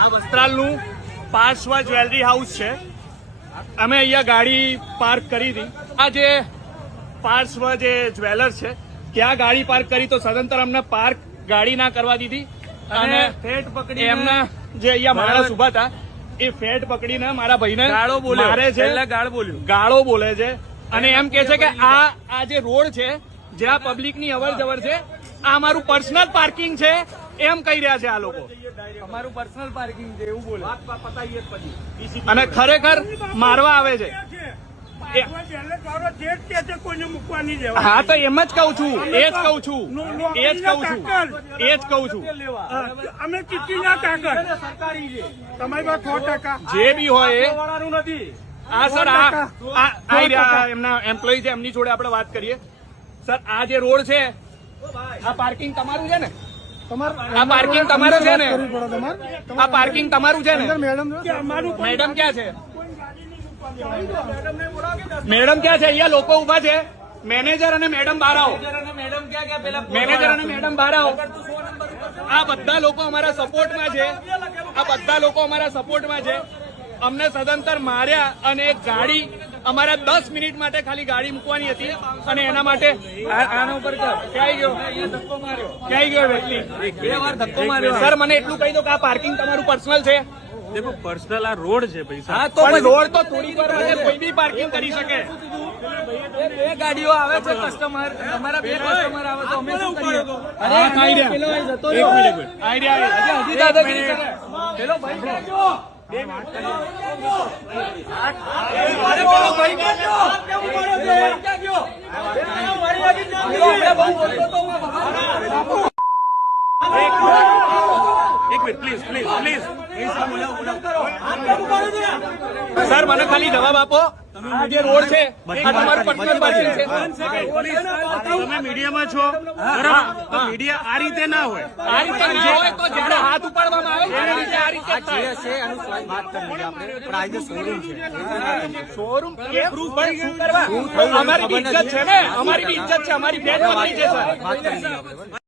આ વસ્ત્રાલનું પાર્શ્વ jewellery house છે. અમે અહીંયા ગાડી પાર્ક કરી હતી. આ જે પાર્શ્વ જે જ્વેલર્સ છે ત્યાં ગાડી પાર્ક કરી તો સદંતર અમને પાર્ક ગાડી ના કરવા દીધી અને ફેટ પકડી એમના જે અહીંયા માણસ ઉભા હતા એ ફેટ પકડીને મારા ભાઈને ગાળો મારે છે, ગાળો બોલે છે અને એમ કે છે કે આ જે રોડ છે જ્યાં પબ્લિક ની અવર જવર છે આ અમારું પર્સનલ પાર્કિંગ છે એમ કહી રહ્યા છે આ લોકો. અમારું પર્સનલ પાર્કિંગ છે એવું બોલે અને ખરેખર મારવા આવે છે. હા તો એમ જ કઉ છું, એ જ કઉ છું, એ જ કઉ છું, એ જ કઉ છું. અમે ચીટીના કાગળ સરકારી છે તમારી પાસે 100% જે બી હોય નથી. આ સર આ એમના એમ્પ્લોય છે એમની જોડે આપણે વાત કરીએ. સર આ જે રોડ છે આ પાર્કિંગ તમારું છે ને? આ પાર્કિંગ તમારું છે ને? આ પાર્કિંગ તમારું છે ને? મેડમ ક્યાં છે? મેડમ ક્યાં છે? અહીંયા લોકો ઉભા છે. મેનેજર અને મેડમ બહાર આવો. મેનેજર અને મેડમ બહાર આવો. આ બધા લોકો અમારા સપોર્ટમાં છે. આ બધા લોકો અમારા સપોર્ટમાં છે. અમને સદંતર માર્યા અને એક ગાડી અમારા 10 મિનિટ માટે ખાલી ગાડી મૂકવાની હતી અને એના માટે આના ઉપર ક્યાંય ગયો ક્યાંય ગયો વ્યક્તિ 2 વાર ધક્કો માર્યો. સર મને એટલું કહી દો કે આ પાર્કિંગ તમારું પર્સનલ છે? देखो पर्सनल आ रोड है पैसा. हाँ तो रोड तो थोड़ी વાર કોઈ બી પાર્કિંગ કરી શકે. બે ગાડીઓ આવે છે કસ્ટમર, અમારા 2 કસ્ટમર આવે તો અમે શું કરીએ? અરે આઈડિયા પેલો જતો રહ્યો. એક મિનિટ આઈડિયા હજી દાદાગીરી કરે. પેલો ભાઈ ક્યાં ગયો? 2 મિનિટ પેલો ભાઈ ક્યાં ગયો? કેવું પડે છે? ક્યાં ગયો? મારી વાગી પેલો આપણે બહુ બોલતો તો એક minute please please please sir મને ખાલી જવાબ આપો. આ જે રોડ છે આ તમારું પર્સનલ પાર્કિંગ છે? તમે મીડિયામાં છો બરાબર, તો મીડિયા આ રીતે ના હોય. આ રીતે ના હોય તો જયારે હાથ ઉપાડવામાં આવે એવી રીતે આ રીતે થાય. શોરૂમ એ પ્રૂફ પણ શું કરવા? અમારી બી ઇજ્જત છે ને, અમારી બી ઇજ્જત છે, અમારી ફેટ પકડી છે સર.